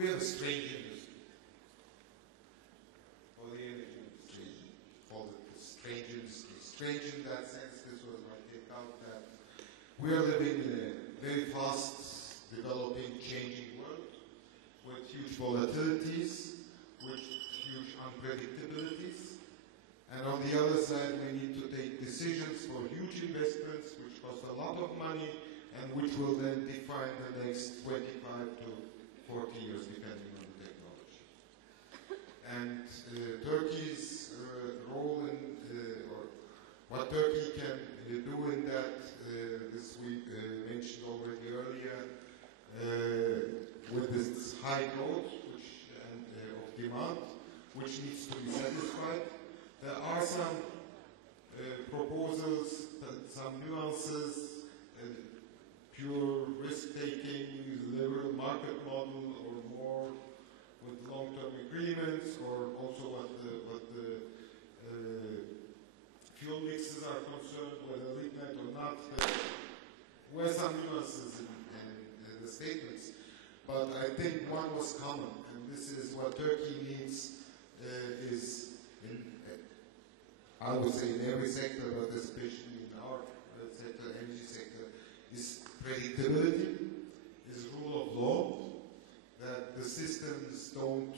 We have a strange industry for the energy industry, called it the strange industry. Strange in that sense, this was my take out, that we are living in a very fast developing, changing world with huge volatilities, with huge unpredictabilities. And on the other side, we need to take decisions for huge investments, which cost a lot of money, and which will then define the next 25 to 40 years, depending on the technology. And Turkey's role in, or what Turkey can do in that, this we mentioned already earlier, with this high growth of demand, which needs to be satisfied. There are some proposals, some nuances, pure risk-taking, liberal market model, or more with long-term agreements, or also what the fuel mixes are concerned, whether lignite or not. There were some nuances in the statements, but I think one was common, and this is what Turkey needs is in, I would say in every sector, but especially in our sector, energy sector, is predictability, is rule of law, that the systems don't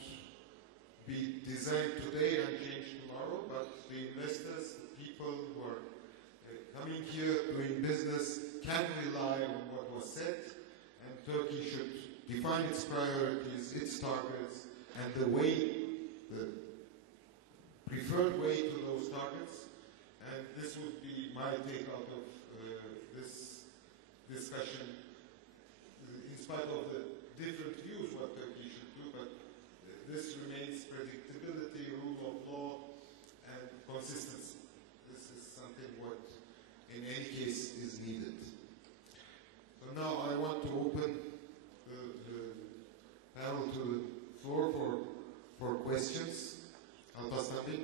be designed today and change tomorrow, but the investors, the people who are coming here doing business can rely on what was said, and Turkey should define its priorities, its targets, and the preferred way to those targets. And this would be my take out of this discussion, in spite of the different views what Turkey should do, but this remains predictability, rule of law, and consistency. This is something what, in any case, is needed. So now I want to open the panel to the floor for questions. Al-Pastabi.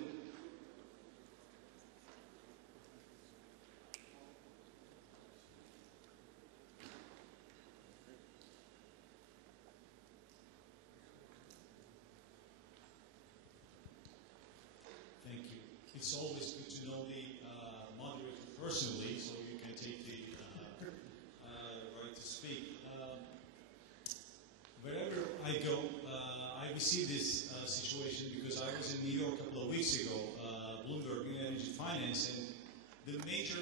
Thank you. It's always good to know the moderator personally, so you can take the right to speak. Wherever I go, I receive this situation because I was in New York a couple of weeks ago, Bloomberg New Energy Finance, and the major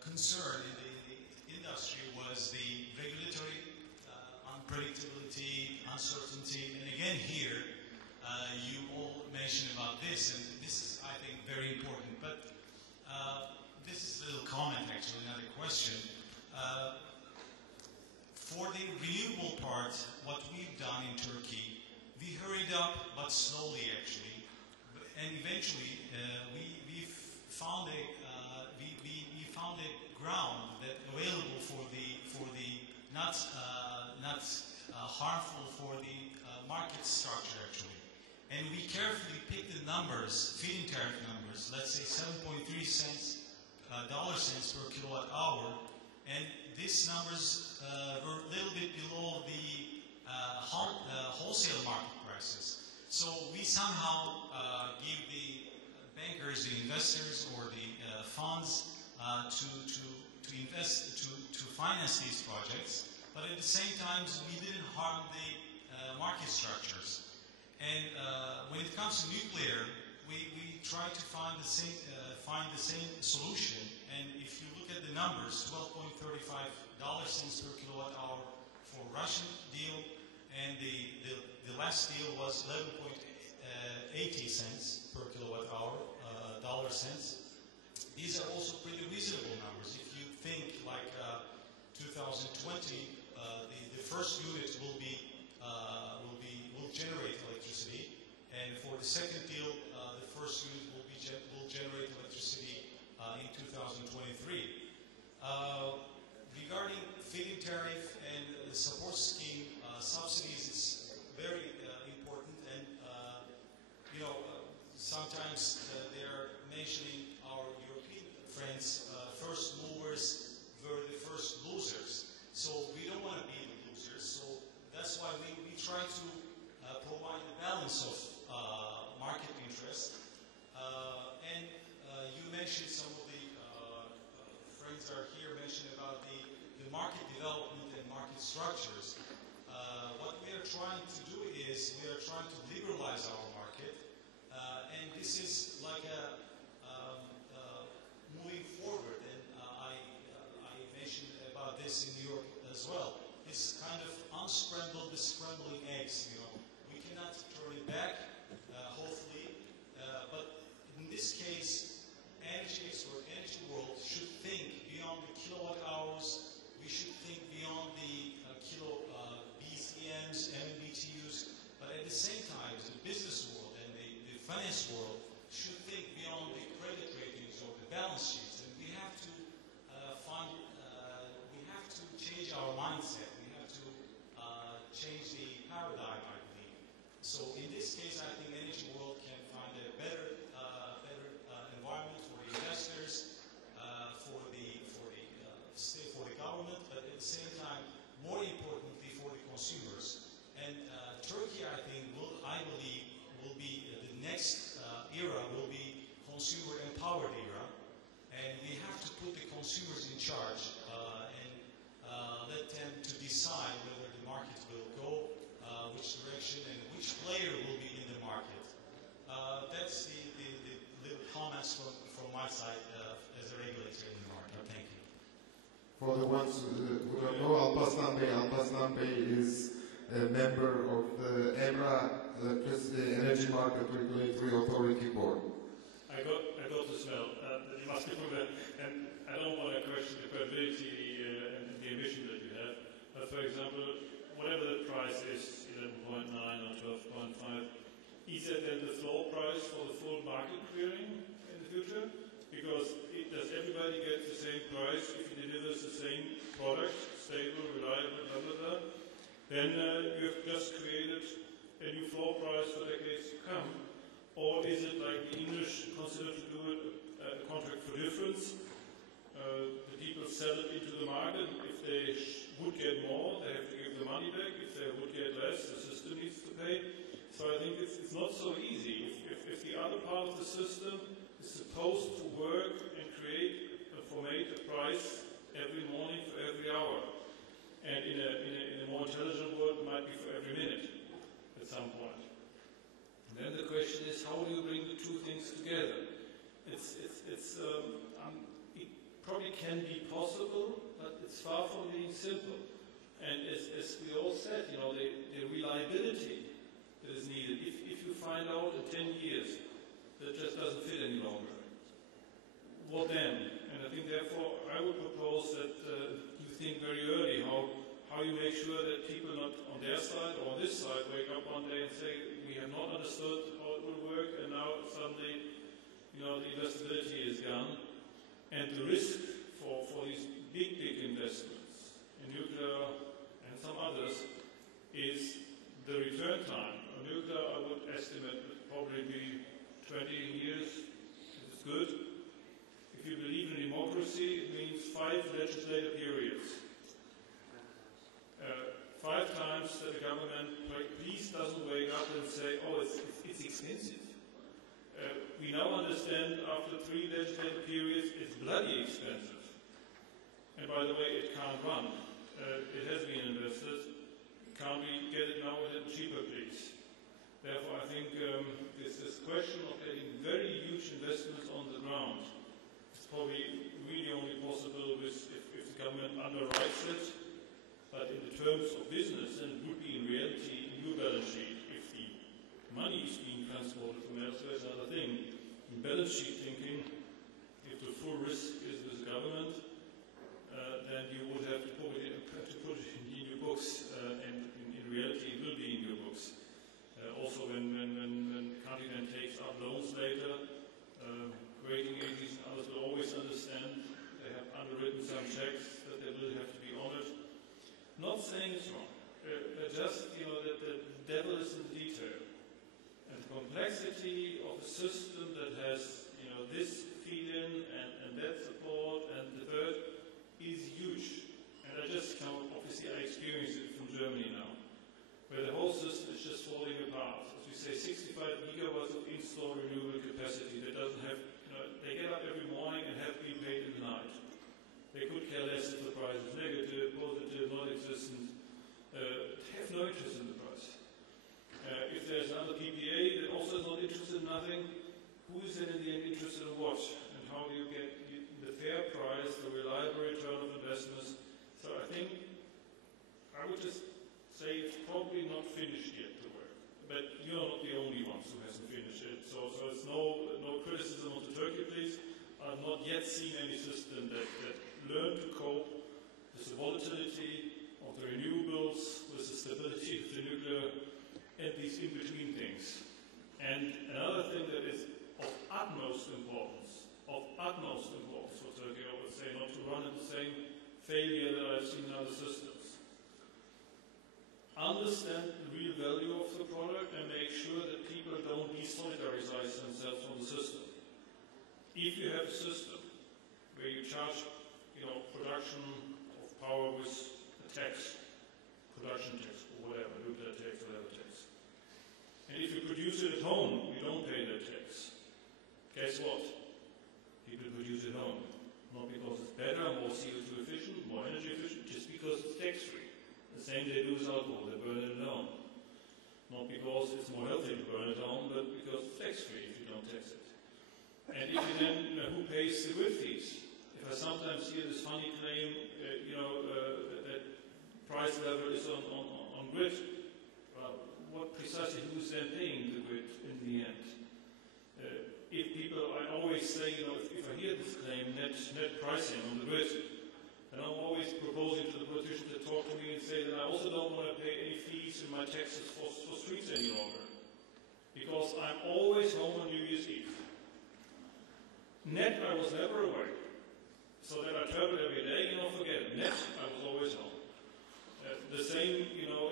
concern in the industry was the regulatory unpredictability, uncertainty, and again here, you all mentioned about this, and this is, I think, very important. But this is a little comment, actually, not a question. For the renewable part, what we've done in Turkey, we hurried up, but slowly, actually, and eventually we found a ground that available for the not harmful for the market structure, actually. And we carefully picked the numbers, feed-in tariff numbers, let's say 7.3 cents per kilowatt hour, and these numbers were a little bit below the wholesale market prices. So we somehow give the bankers, the investors, or the funds to invest, to finance these projects, but at the same time we didn't harm the market structures. And when it comes to nuclear, we try to find the same solution. And if you look at the numbers, $12.35 per kilowatt hour for Russian deal, and the last deal was 11.80 cents per kilowatt hour, dollar cents. These are also pretty reasonable numbers. If you think like 2020, the first unit will generate electricity, and for the second deal, the first unit will generate electricity in 2023. Regarding feed-in tariff and the support scheme, subsidies is very important, and sometimes they are mentioning our European friends, first movers were the first losers. So we don't want to be the losers. So is we are trying to liberalize our market, and this is like a moving forward. And I mentioned about this in New York as well. It's kind of unscrambled the scrambling eggs. You know, we cannot turn it back, hopefully, but in this case, energy expert, energy world should think beyond the kilowatt hours. We should think beyond the BCMs, MMBTUs, but at the same time, the business world and the finance world should think beyond the credit ratings or the balance sheets. And we have to we have to change our mindset. We have to change the paradigm, I believe. So in this case, I think energy world can find a better environment for the investors, for the government, but at the same time, more importantly, for the consumers. And Turkey, I think, I believe, will be the next era will be consumer empowered era, and we have to put the consumers in charge and let them to decide whether the market will go, which direction, and which player will be in the market. That's the little comments from my side as a regulator in the market. Thank you. For the ones who don't know, Alparslan Bey is a member of the EMRA, Electricity Energy Market Regulatory Authority Board. I got the smell. You must be from that. And I don't want to question the credibility and the ambition that you have. But for example, whatever the price is, 11.9 or 12.5, is that then the floor price for the full market clearing in the future? Because does everybody get the same price if he delivers the same product, stable, reliable, blah, blah, blah? Then you have just created a new floor price for decades to come. Or is it like the English consider to do it, a contract for difference? The people sell it into the market. If they would get more, they have to give the money back. If they would get less, the system needs to pay. So I think it's not so easy. If the other part of the system is supposed to work and create and formate a price every morning for every hour, and in a more intelligent world, it might be for every minute at some point. And then the question is, how do you bring the two things together? It probably can be possible, but it's far from being simple. And as we all said, you know, the reliability that is needed. If you find out in 10 years that just doesn't fit any longer, what then? And I think therefore I would propose that you think very early how you make sure that people not on their side or on this side wake up one day and say, we have not understood how it will work, and now suddenly, you know, the investability is gone. And the risk for these big investments in nuclear and some others is the return time. On nuclear, I would estimate would probably be 20 years. It's good. If you believe in democracy, it means 5 legislative periods. 5 times that the government please doesn't wake up and say, oh, it's expensive. We now understand after 3 legislative periods it's bloody expensive. And by the way, it can't run. It has been invested. Can't we get it now a little cheaper, please? Therefore, I think this question of getting very huge investments on the ground is probably really only possible if the government underwrites it. But in the terms of business, and it would be in reality in your balance sheet, if the money is being transported from elsewhere, is another thing. In balance sheet thinking, if the full risk is with the government, then you would have to put it in your books, and in reality it will be in your books. Also, when the country then takes out loans later, rating agencies and others will always understand they have underwritten some checks that they will have to be honored. Not saying it's wrong, just, you know, that the devil is in the detail. And the complexity of a system that has, you know, this feed-in and that support and the third is huge. And I just obviously I experience it from Germany now, where the whole system is just falling apart. As we say, 65 gigawatts of installed renewable capacity that doesn't have, you know, they get up every morning and have to be paid in the night. They could care less if the price is negative, positive, non-existent. Have no interest in the price. interested in nothing, who is then in the end interested in what? And how do you get the fair price, the reliable return of investments? So I think I would just say it's probably not finished yet, the work. But you're not the only ones who hasn't finished it. So it's no criticism of the Turkey, please. I've not yet seen any system that learned to cope with the volatility of the renewables, with the stability of the nuclear, and these in-between things. And another thing that is of utmost importance for Turkey, I would say, not to run into the same failure that I've seen in other systems. Understand the real value of the product and make sure that people don't desolidarize themselves from the system. If you have a system where you charge, production of power with a tax, production tax or whatever, nuclear tax, whatever tax, and if you produce it at home, you don't pay that tax. Guess what? People produce it at home. Not because it's better, more CO2 efficient, more energy efficient, just because it's tax-free. The same they do with alcohol, they burn it at home. Not because it's more healthy to burn it at home, but because it's tax-free if you don't tax it. And if you then, who pays the grid fees? If I sometimes hear this funny claim, that price level is on grid, well, what precisely who's then paying the grid in the end? If people, I always say, if I hear this claim, net pricing on the grid, and I'm always proposing to the politicians that talk to me and say that I also don't want to pay any fees in my taxes for streets any longer, because I'm always home on New Year's Eve. Net, I was never away. So that I travel every day, forget it. Net, I was always home. The same,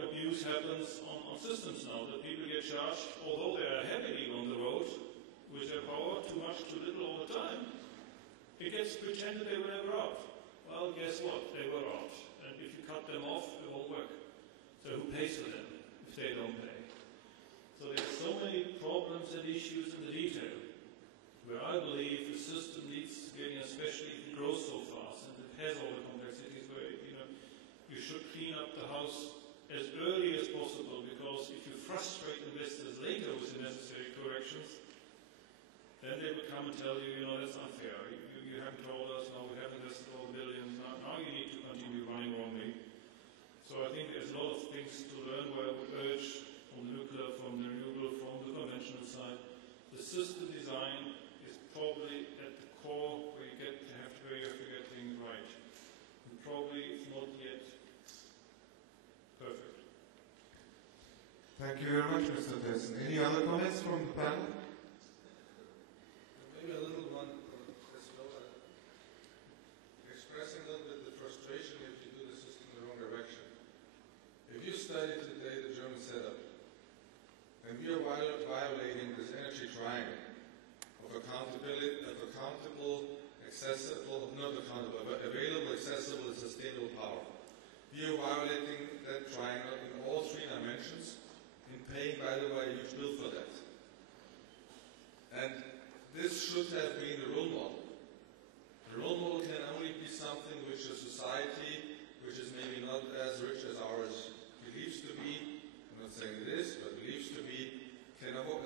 abuse happens on systems now, that people get charged, although they are heavily on the road, with their power, too much, too little all the time. It gets pretended they were never out. Well, guess what? They were out. And if you cut them off, it won't work. So who pays for them if they don't pay? So there's so many problems and issues in the detail, where I believe the system needs getting, especially if it grows so fast and it has all the complexities, where you should clean up the house as early as possible, because if you frustrate investors later with the necessary corrections, then they would come and tell you, that's unfair. You haven't told us, no, we haven't invested all the billions, now you need to continue running wrongly. So I think there's a lot of things to learn, where I would urge from the nuclear, from the renewable, from the conventional side. The system design is probably at the core where you have to get things right. And probably it's not yet perfect. Thank you very much, Mr. Tessen. Any other comments from the panel? Maybe a little one as well. Expressing a little bit the frustration if you do the system in the wrong direction. If you study today the German setup, and we are violating this energy triangle of accountability, of accountable, accessible, not accountable, but available, accessible, and sustainable power. We are violating that triangle in all three dimensions, and paying, by the way, a huge bill for that. And this should have been the role model. The role model can only be something which a society, which is maybe not as rich as ours believes to be, I'm not saying it is, but believes to be, can afford.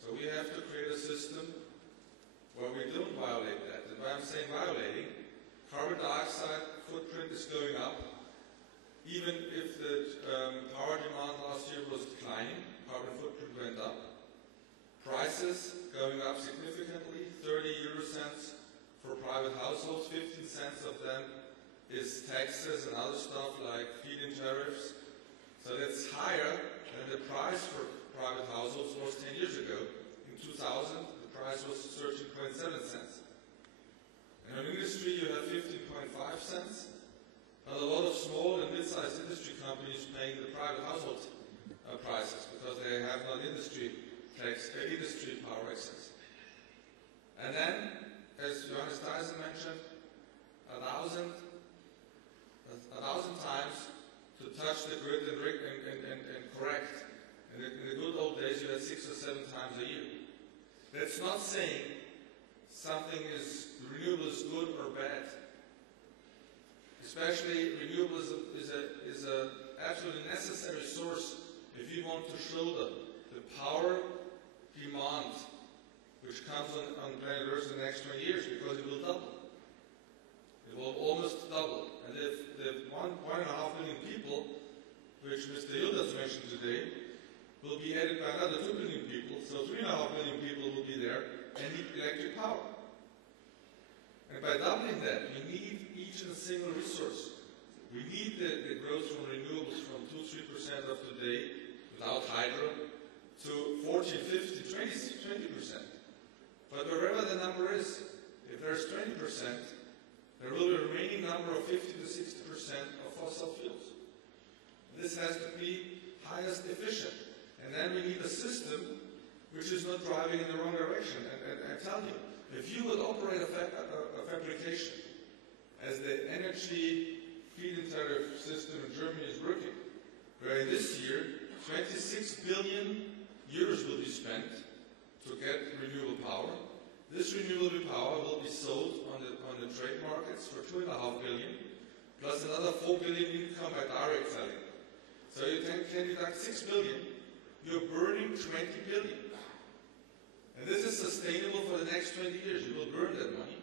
So we have to create a system where we don't violate that. And when I'm saying violating, carbon dioxide footprint is going up. Even if the power demand last year was declining, carbon footprint went up. Prices going up significantly, 30 € for private households, 15 cents of them is taxes and other stuff like feed-in tariffs. So that's higher than the price for private households was 10 years ago. In 2000, the price was 13.7 cents. And in industry, you have 15.5 cents. But a lot of small and mid-sized industry companies paying the private household prices because they have not industry power access. And then, as Johannes Dyson mentioned, 1,000 times to touch the grid and correct. And in the good old days, you had 6 or 7 times a year. That's not saying something renewable is good or bad. Especially renewable is a absolutely necessary source if you want to shoulder the power demand which comes on planet Earth in the next 20 years, because it will double. It will almost double. And if the 1.5 billion people, which Mr. Yildiz mentioned today, will be added by another 2 billion people, so 3.5 billion people will be there and need electric power. And by doubling that, we need each and a single resource. We need the growth from renewables from 2-3% of today, without hydro, to 14, 15, 20%. But wherever the number is, if there's 20%, there will be a remaining number of 50 to 60% of fossil fuels. This has to be highest efficient. And then we need a system which is not driving in the wrong direction. And I tell you, if you would operate a fabrication as the energy feed-in tariff system in Germany is working, where this year 26 billion euros will be spent to get renewable power. This renewable power will be sold on the trade markets for 2.5 billion, plus another 4 billion income by direct selling. So you can deduct 6 billion, you're burning 20 billion. And this is sustainable for the next 20 years. You will burn that money.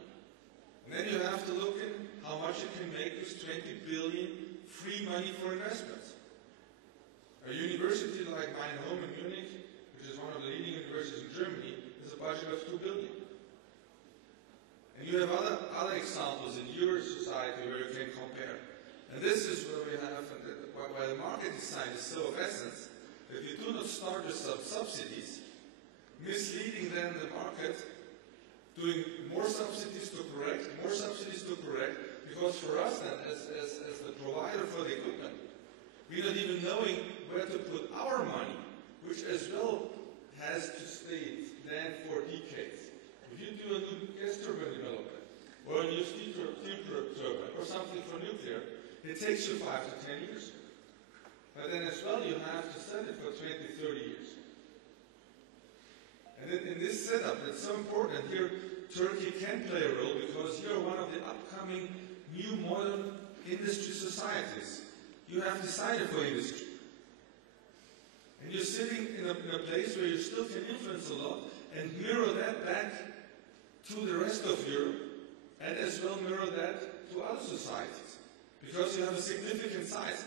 And then you have to look at how much you can make with 20 billion free money for investments. A university like mine home in Munich, which is one of the leading universities in Germany, has a budget of 2 billion. And you have other examples in your society where you can compare. And this is where we have, why the market design is so of essence, that you do not start with some subsidies, misleading then the market, doing more subsidies to correct, because for us then, as the provider for the equipment, we're not even knowing where to put our money, which as well has to stay then for decades. If you do a new gas turbine development, or a new steam turbine, or something for nuclear, it takes you 5 to 10 years. But then as well, you have to set it for 20, 30 years. And in this setup, that's so important. Here, Turkey can play a role because you're one of the upcoming new modern industry societies. You have decided for industry. And you're sitting in a place where you still can influence a lot and mirror that back to the rest of Europe, and as well mirror that to other societies. Because you have a significant size.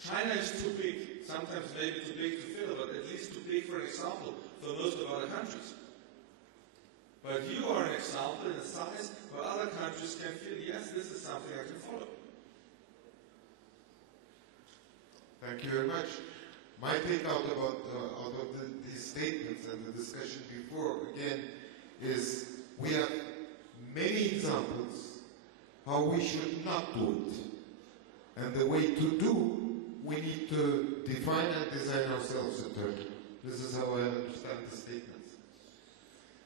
China is too big, sometimes maybe too big to fill, but at least too big, for example, for most of other countries. But you are an example in a size where other countries can feel, yes, this is something I can follow. Thank you very much. My take out of these statements and the discussion before, again, is we have many examples how we should not do it. And the way to do, we need to define and design ourselves in Turkey. This is how I understand the statements.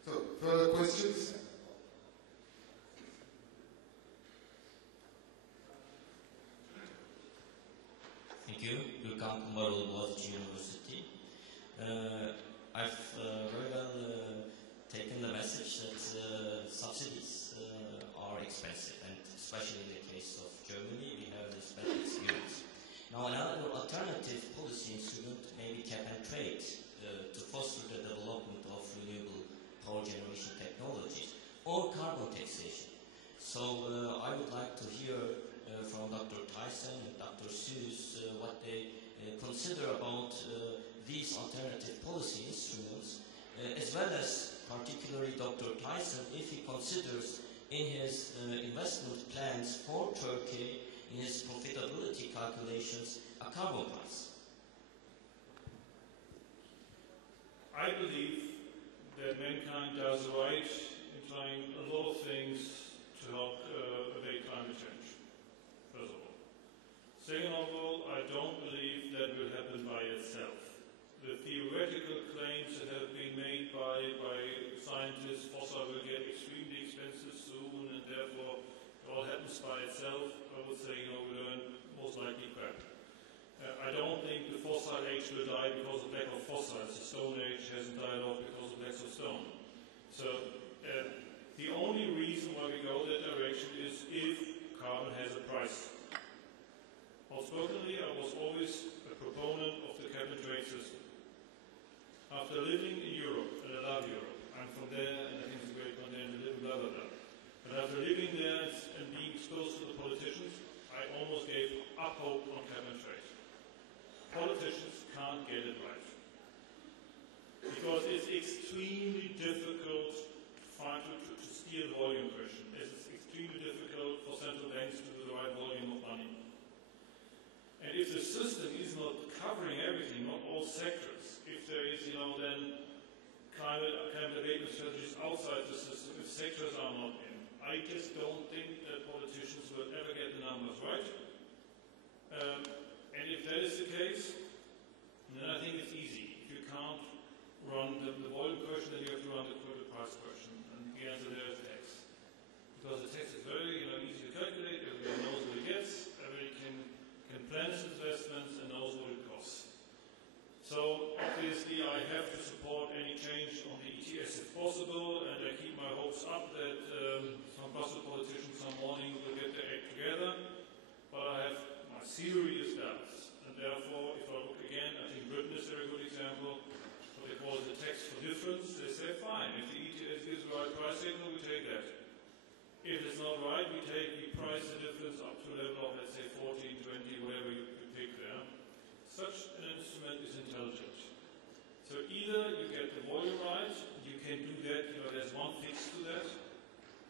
So, further questions? Thank you. Gürkan Kumaroğlu, Boğaziçi University. I've very well taken the message that subsidies are expensive, and especially in the case of Germany, we have this bad experience. Now, another alternative policy instrument may be cap and trade to foster the development of renewable power generation technologies, or carbon taxation. So I would like to hear from Dr. Tyson and Dr. Seuss what they consider about these alternative policy instruments, as well as particularly Dr. Tyson, if he considers in his investment plans for Turkey, in his profitability calculations, a carbon price. I believe that mankind does right in trying a lot of things to help abate climate change, first of all. Second of all, I don't believe that will happen by itself. The theoretical claims that have been made by scientists, fossil will get extremely expensive soon, and therefore it all happens by itself, I would say, we learn most likely crap. I don't think the fossil age will die because of lack of fossils. The Stone Age hasn't died off because of lack of stone. So the only reason why we go that direction is if carbon has a price. Outspokenly, I was always a proponent of the cap and trade system. After extremely difficult to steer the volume question. It's extremely difficult for central banks to do the right volume of money. And if the system is not covering everything, not all sectors, if there is, then climate abatement strategies outside the system, if sectors are not in, I just don't think that politicians will ever get the numbers right. And if that is the case, then I think it's easy. If you can't run the volume question, then you have to run the price question. And the answer there is tax. Because the tax is very easy to calculate, everybody knows what it gets, everybody can plan its investments and knows what it costs. So obviously I have to support any change on the ETS if possible, and I keep my hopes up that some Brussels politicians some morning will get their act together. But I have my serious doubts. And therefore, if I look again, I think Britain is a very good example. What they call the tax for difference. They say, fine, if the ETS gives the right price signal, we take that. If it's not right, we price the difference up to a level of, let's say, 14, 20, whatever you pick there. Such an instrument is intelligent. So either you get the volume right, you can do that, there's one fix to that.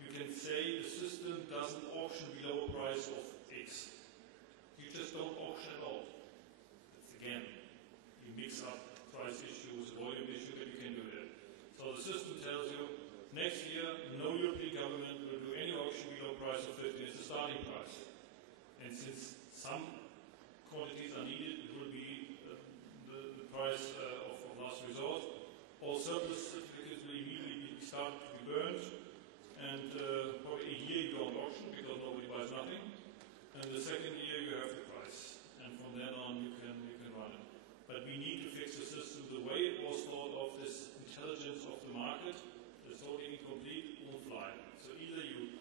You can say the system doesn't auction below a price of X. You just don't auction at all. That's again, you mix up price issues, volume issue, but you can do that. So the system tells you, next year, no European government will do any auction below price of 50. It's the starting price. And since some quantities are needed, it will be the price of last resort. All surplus certificates will immediately start to be burned. And probably a year you don't auction because nobody buys nothing. And the second year you have the price. And from then on you can run it. But we need to fix the system the way it was thought of, this intelligence of the market. It's totally incomplete, won't fly. So either you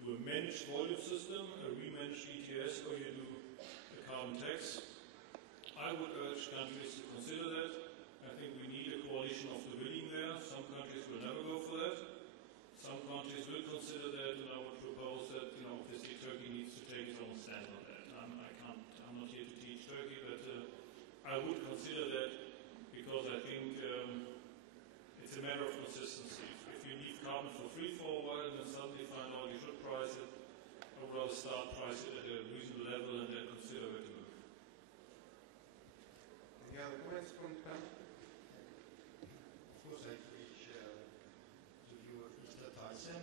do a managed volume system, a remanaged ETS, or you do a carbon tax. I would urge countries to consider that. I think we need a coalition of the willing there. Some countries will never go for that. Some countries will consider that, and I would propose that, obviously Turkey needs to take its own stand on that. I'm not here to teach Turkey, but I would consider that because I think it's a matter of consistency. If you leave carbon for free for a while and then suddenly find out you should price it, I would rather start price it at a reasonable level and then consider where to move. Any other comments from the panel? Of course, I agree the view of Mr. Tyson.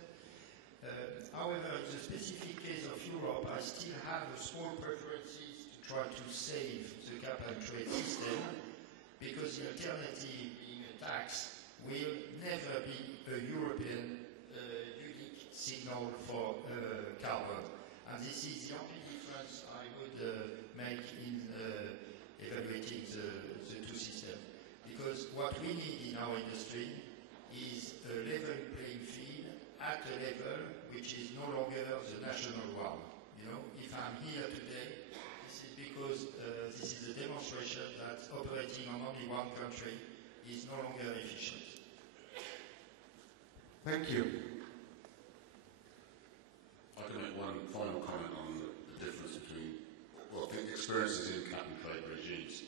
However, in the specific case of Europe, I still have a small preferences to try to save the cap and trade system, because the alternative being a tax will never be a European unique signal for carbon. And this is the only difference I would make in evaluating the two systems. Because what we need in our industry is a level playing field at a level which is no longer the national one. If I'm here today, this is because this is a demonstration that operating on only one country is no longer efficient. Thank you. I can make one final comment on the difference between, experiences in cap and trade regimes.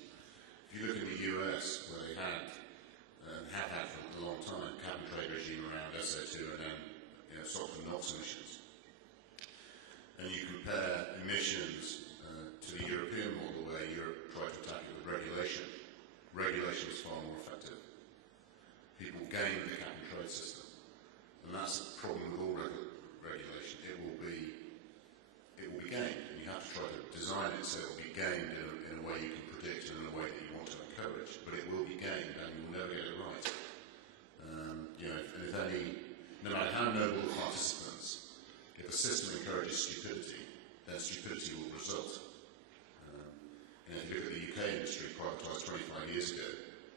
If you look in the US, where they had, and have had for a long time, cap and trade regime around SO2 and then SOx and NOx emissions, and you compare emissions to the European model where Europe tried to attack it with regulation, regulation was far more effective. People gained the cap and trade system. And that's the problem with all regulation. It will be gained. And you have to try to design it so it will be gained in a way you can predict and in a way that you want to encourage. But it will be gained and you will never get it right. No matter how noble the participants, if a system encourages stupidity, then stupidity will result. If you look at the UK industry, privatised 25 years ago,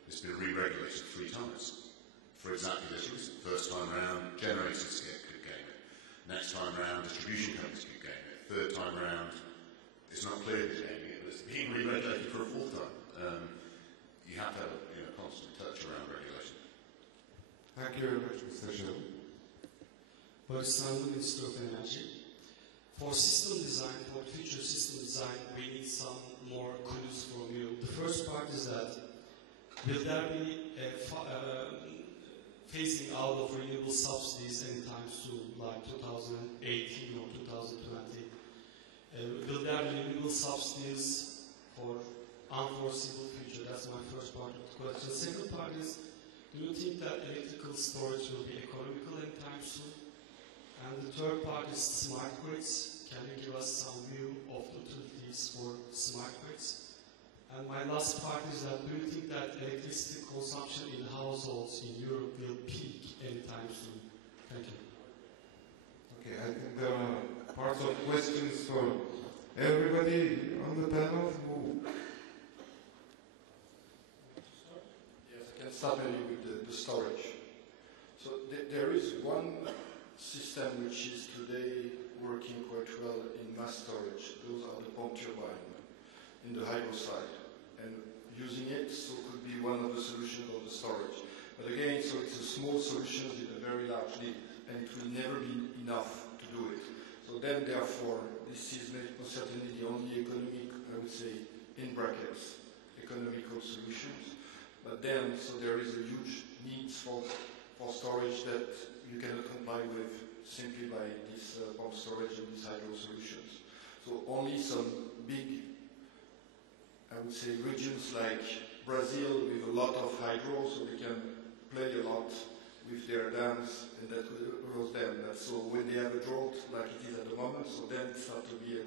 it's been re-regulated 3 times. For exactly this reason. First time round, generators could gain it. Next time round, distribution companies could gain it. Third time round, it's not clear who's gaining it, but it's being re-regulated for a 4th time. You have to have a constant touch around regulation. Thank you very much, Mr. Schell. Boris, Minister of Energy. For system design, for future system design, we need some more clues from you. The first part is that will there be a phasing out of renewable subsidies anytime soon, like 2018 or 2020? Will there be renewable subsidies for unforeseeable future? That's my first part of the question. The second part is, do you think that electrical storage will be economical anytime soon? And the third part is smart grids. Can you give us some view of the utilities for smart grids? And my last part is that, do you think that electricity consumption in households in Europe will peak anytime soon? Thank you. Okay, I think there are parts of questions for everybody on the panel. Yes, I can start maybe with the storage. So there is one system which is today working quite well in mass storage. Those are the pump turbine in the hydro side. And using it so could be one of the solutions of the storage. But again, so it's a small solution with a very large need, and it will never be enough to do it. So then, therefore, this is certainly the only economic, I would say, in brackets, economical solutions. But then, so there is a huge need for storage that you cannot comply with simply by this pump storage and these hydro solutions. So only some big, I would say, regions like Brazil with a lot of hydro, so we can play a lot with their dams, and that will rose them. So when they have a drought, like it is at the moment, so then it starts to be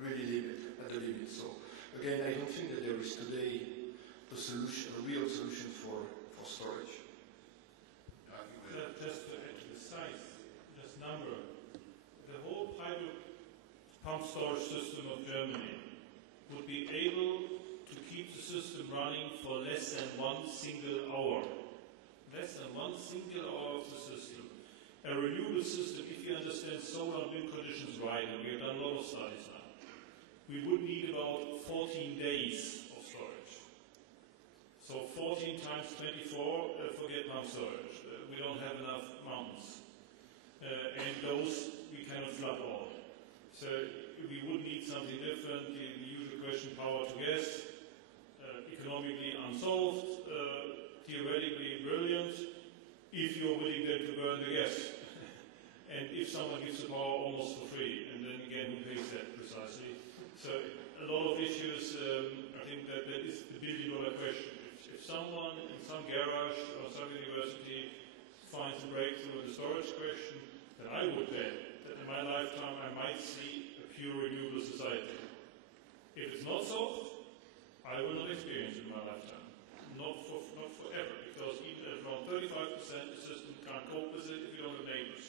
really at the limit. So again, I don't think that there is today a solution, a real solution for storage. Just to add to the size, this number, the whole hydro pump storage system of Germany would be able to keep the system running for less than 1 single hour. Less than 1 single hour of the system. A renewable system, if you understand solar and wind conditions right, and we have done a lot of studies now, we would need about 14 days of storage. So 14 times 24, forget pump storage. We don't have enough mountains. And those we cannot flood all. So we would need something different. The usual question, power to gas, economically unsolved, theoretically brilliant, if you're willing then to burn the gas. And if someone gives the power almost for free, and then again, who pays that precisely? So a lot of issues, I think that is the billion-dollar question. If someone in some garage or some university finds a breakthrough in the storage question, then I would bet that in my lifetime I might see a pure renewable society. If it's not solved, I will not experience it in my lifetime. Not forever, because even at around 35%, the system can't cope with it if you don't have neighbors.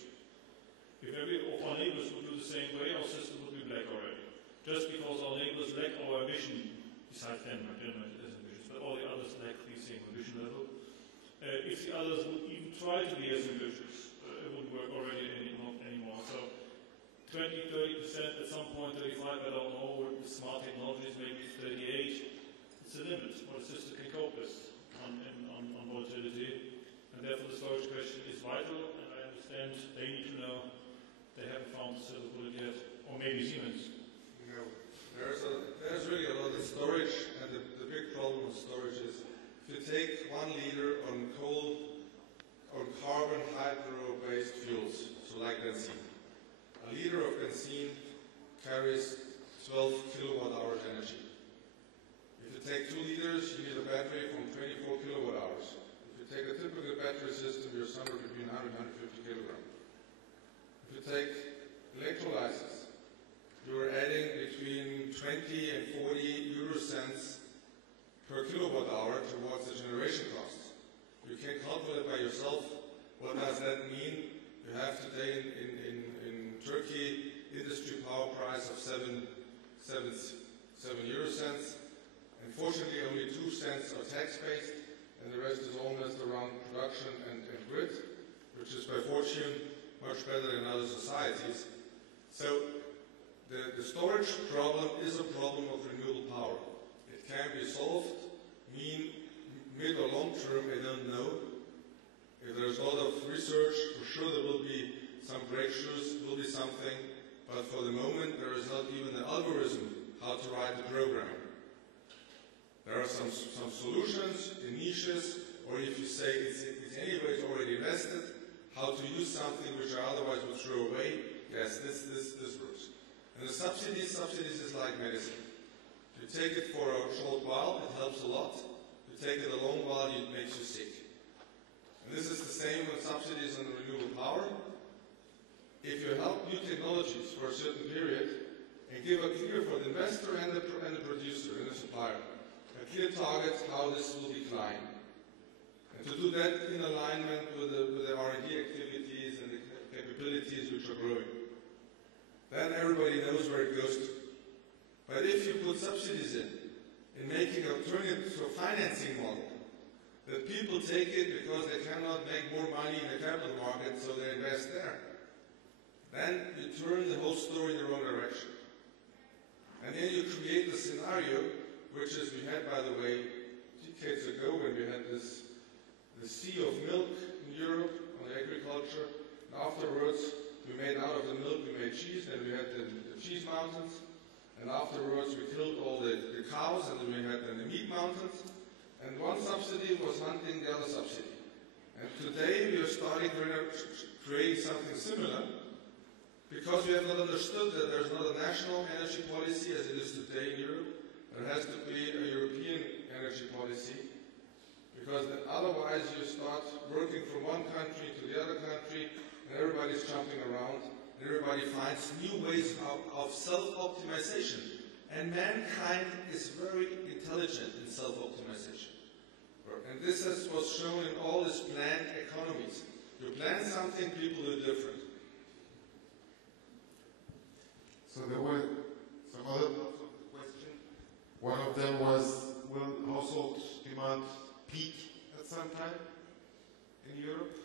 If every of our neighbors would do the same way, our system would be black already. Just because our neighbors lack our emission, besides Denmark has emissions, but all the others lack the same emission level. If the others would even try to be as ambitious, it wouldn't work already anymore. So 20, 30%, at some point 35, I don't know, with smart technologies, maybe 38. It's a limit what a system can cope with on volatility. And therefore the storage question is vital, and I understand they need to know they haven't found the silver bullet yet, or maybe Siemens. No, there's really a lot of storage, and the big problem with storage is if you take 1 liter on carbon hydro-based fuels, so like benzene, a liter of benzene carries 12 kilowatt hours energy. If you take 2 liters, you need a battery from 24 kilowatt hours. If you take a typical battery system, you're somewhere between 100 and 150 kilograms. If you take electrolysis, you're adding between 20 and 40 euro cents per kilowatt hour towards the generation costs. You can calculate by yourself what does that mean. You have today in Turkey industry power price of 7 euro cents. Unfortunately, only 2 cents are tax-based, and the rest is almost around production and grid, which is by fortune much better than other societies. So the storage problem is a problem of renewable power. It can be solved. Mid or long term, I don't know. If there's a lot of research, for sure there will be some breakthroughs, will be something, but for the moment there is not even an algorithm how to write the program. There are some solutions in niches, or if you say it's anyways already invested, how to use something which I otherwise would throw away. Yes, this works. And the subsidies is like medicine. You take it for a short while, it helps a lot. You take it a long while, it makes you sick. And this is the same with subsidies on renewable power. If you help new technologies for a certain period and give a clear for the investor and the producer and the supplier, a clear target how this will decline. And to do that in alignment with the R&D activities and the capabilities which are growing. Then everybody knows where it goes to. But if you put subsidies in making alternative to a financing model, that people take it because they cannot make more money in the capital market, so they invest there, then you turn the whole story in the wrong direction. And then you create the scenario, which is we had, by the way, decades ago when we had the sea of milk in Europe on agriculture. And afterwards, we made out of the milk, we made cheese, and we had the cheese mountains. And afterwards, we killed all the cows, and then we had the meat mountains. And one subsidy was hunting the other subsidy. And today, we are starting creating something similar, because we have not understood that there's not a national energy policy as it is today in Europe. There has to be a European energy policy, because then otherwise you start working from one country to the other country, and everybody's jumping around, and everybody finds new ways of self-optimization. And mankind is very intelligent in self-optimization. And this was shown in all these planned economies. You plan something, people do different. So there were some other parts of the question. One of them was, will household demand peak at some time in Europe?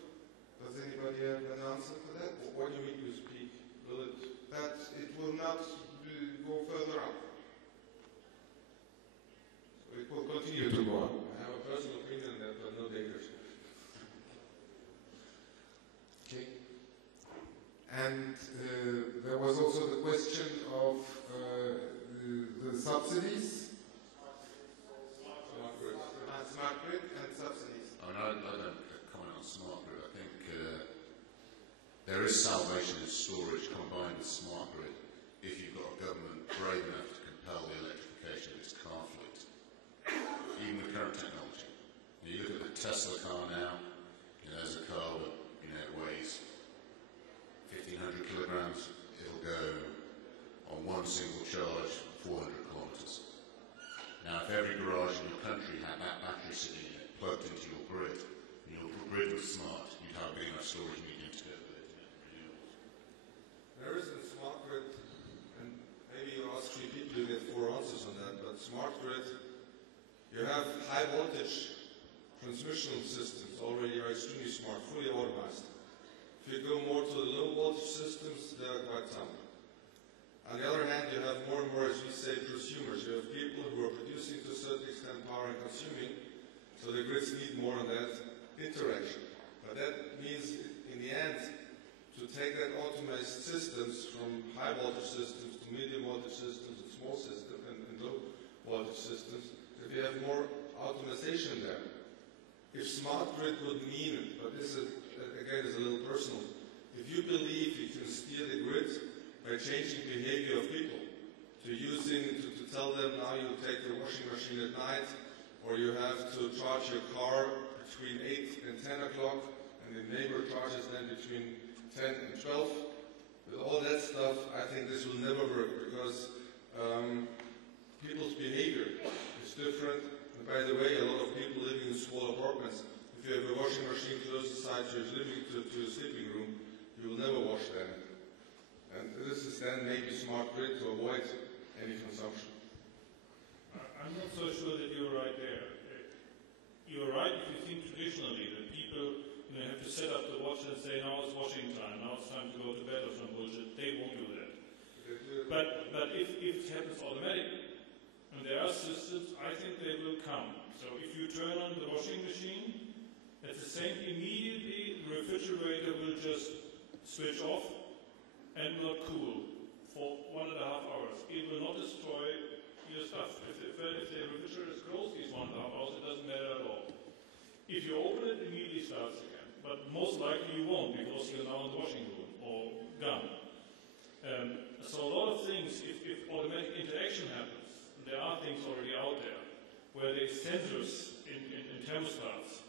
Does anybody have an answer to that? What do you mean with peak? Will it? That it will not go further up. So it will continue to go up. I have a personal opinion on that, but no data. Okay. And there was also the question of the subsidies. Smart grid and subsidies. I mean, I don't comment on smart grid. I think there is salvation in storage combined with smart grid if you've got a government brave enough to compel the electrification of its car fleet, even with current technology. You look at the Tesla car now, there's a car that weighs 1,500 kilograms. It'll go on one single charge 400 kilometers. Now, if every garage in your country had that battery sitting in it, plugged into your grid, and your grid was smart, you'd have a big enough storage medium to go with it. There is a smart grid, and maybe you ask 3 people, you get 4 answers on that, but smart grid, you have high voltage transmission systems already are extremely smart, fully automated. If you go more to the low voltage systems, they are quite dumb. On the other hand, you have more and more, as we say, prosumers. You have people who are producing to a certain extent power and consuming, so the grids need more on that interaction. But that means, in the end, to take that automated systems from high voltage systems to medium voltage systems and small systems and low voltage systems, if you have more automation there. If smart grid would mean it, but this is, again, is a little personal. If you believe you can steer the grid by changing behavior of people, to tell them now you take the washing machine at night, or you have to charge your car between 8 and 10 o'clock, and the neighbor charges then between 10 and 12. With all that stuff, I think this will never work, because people's behavior is different. And by the way, a lot of people living in small apartments, if you have a washing machine close beside your sleeping room, you will never wash there. And this is then maybe smart grid to avoid any consumption. I'm not so sure that you're right there. You're right if you think traditionally that people have to set up the watch and say, now it's washing time, now it's time to go to bed or some bullshit. They won't do that. But if it happens automatically, and there are systems, I think they will come. So if you turn on the washing machine, at the same immediately the refrigerator will just switch off and not cool for 1.5 hours. It will not destroy your stuff. If the refrigerator is closed, it's 1.5 hours, it doesn't matter at all. If you open it, it immediately starts again. But most likely you won't, because you're now in the washing room or gone. So a lot of things, if automatic interaction happens, there are things already out there, where there's sensors in thermostats.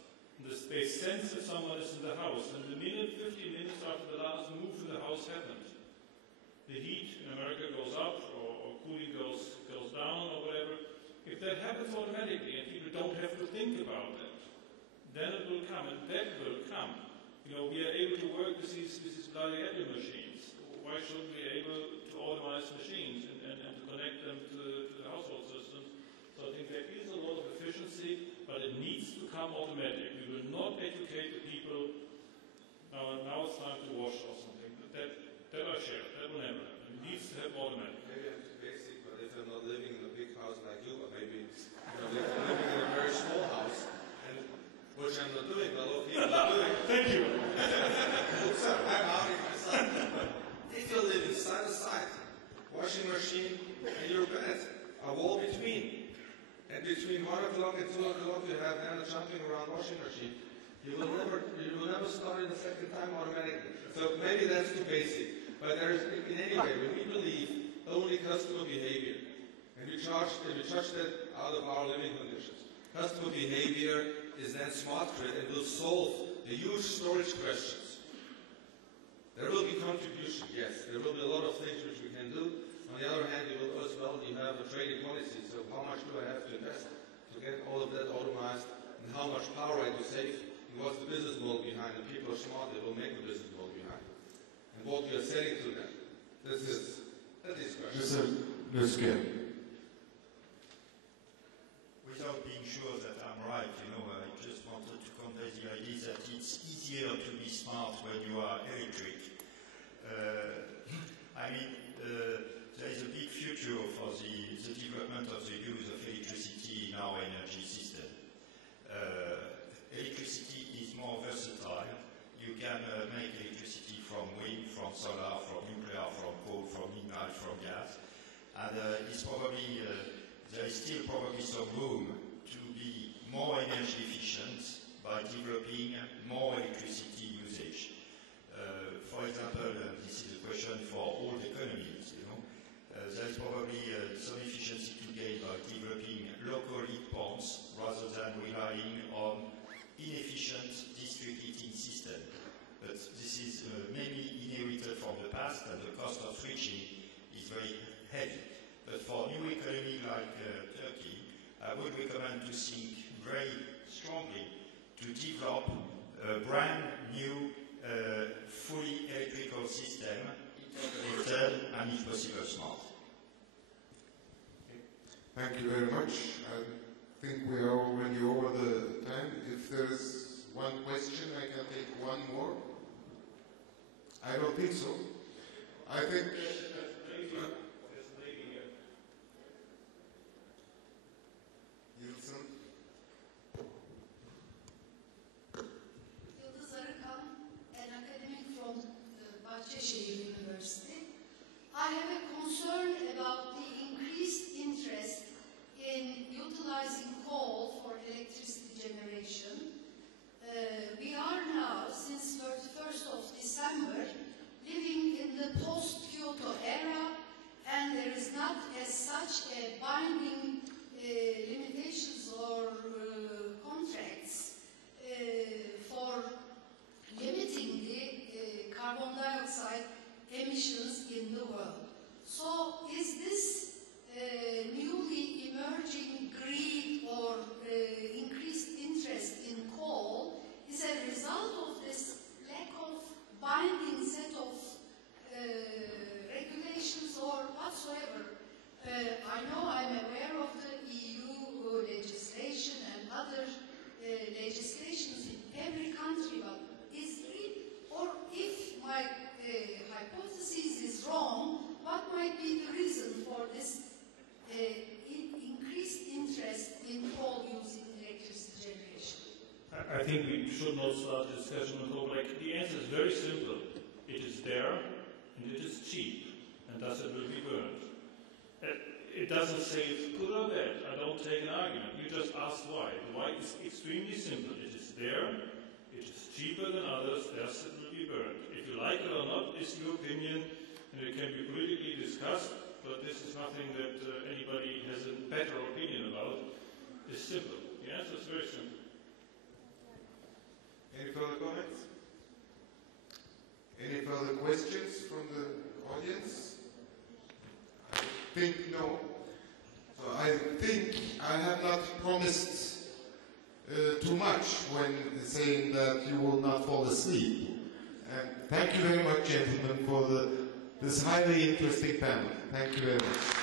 They sense if someone is in the house, and the minute, 15 minutes after the last move in the house happened, the heat in America goes up, or cooling goes down, or whatever. If that happens automatically, and people don't have to think about that, then it will come, and that will come. You know, we are able to work with these bloody Apple machines. Why shouldn't we be able to automate machines and to connect them to the household systems? So I think there is a lot of efficiency, but it needs to come automatic. We will not educate the people, now it's time to wash or something. That I share. That will never happen. It needs to have automatic. Maybe I'm too basic, but if I'm not living in a big house like you, or maybe I'm living in a very small house, and which I'm not doing, but a lot of people are doing. Thank you. So I'm outing myself. If you live side to side, washing machine and your bed, a wall between, and between 1 o'clock and 2 o'clock you have Anna jumping around washing machine, you will never start it the second time automatically. So maybe that's too basic. But there is, in any way, when we believe only customer behavior, and we judge that out of our living conditions, customer behavior is then smart grid and will solve the huge storage questions. There will be contribution, yes. There will be a lot of things which we can do. On the other hand, you will as well, you have a trading policy. So how much do I have to invest to get all of that automated, and how much power I do save, and what's the business model behind it? People are smart, they will make the business model behind it. And what you are selling to them. That is question. Let's get. Without being sure that I'm right, I just wanted to convey the idea that it's easier to be smart when you are electric. There is a big future for the development of the use of electricity in our energy system. Electricity is more versatile. You can make electricity from wind, from solar, from nuclear, from coal, from lignite, from gas. And there is still probably some room to be more energy efficient by developing more electricity usage. For example, this is a question for all economies. There is probably some efficiency to gain by developing local heat pumps rather than relying on inefficient district heating system. But this is mainly inherited from the past, and the cost of switching is very heavy. But for a new economy like Turkey, I would recommend to think very strongly to develop a brand new fully electrical system, interconnected and if possible smart. Thank you very much. I think we are already over the time. If there is one question, I can take one more. I don't think so. I think... I have a concern about the increased interest in utilizing coal for electricity generation. We are now, since 31st of December, living in the post-Kyoto era, and there is not as such a binding limitations or contracts for limiting the carbon dioxide emissions in the world. So is this newly emerging greed or increased interest in coal is a result of this lack of binding set of regulations or whatsoever? I know I'm aware of the EU legislation and other legislations in every country, but is it, or if my hypothesis is wrong, what might be the reason for this increased interest in coal use in electricity generation? I think we should not start a discussion on coal. The answer is very simple. It is there, and it is cheap, and thus it will be burned. it doesn't say it's good or bad. I don't take an argument. You just ask why. The why is extremely simple. It is there. It is cheaper than others. Thus it will be burned. If you like it or not is your opinion, and it can be politically discussed, but this is nothing that anybody has a better opinion about. It's simple. Yes, it's very simple. Any further comments? Any further questions from the audience? I think no. So I think I have not promised too much when saying that you will not fall asleep. And thank you very much, gentlemen, for this highly interesting panel. Thank you very much.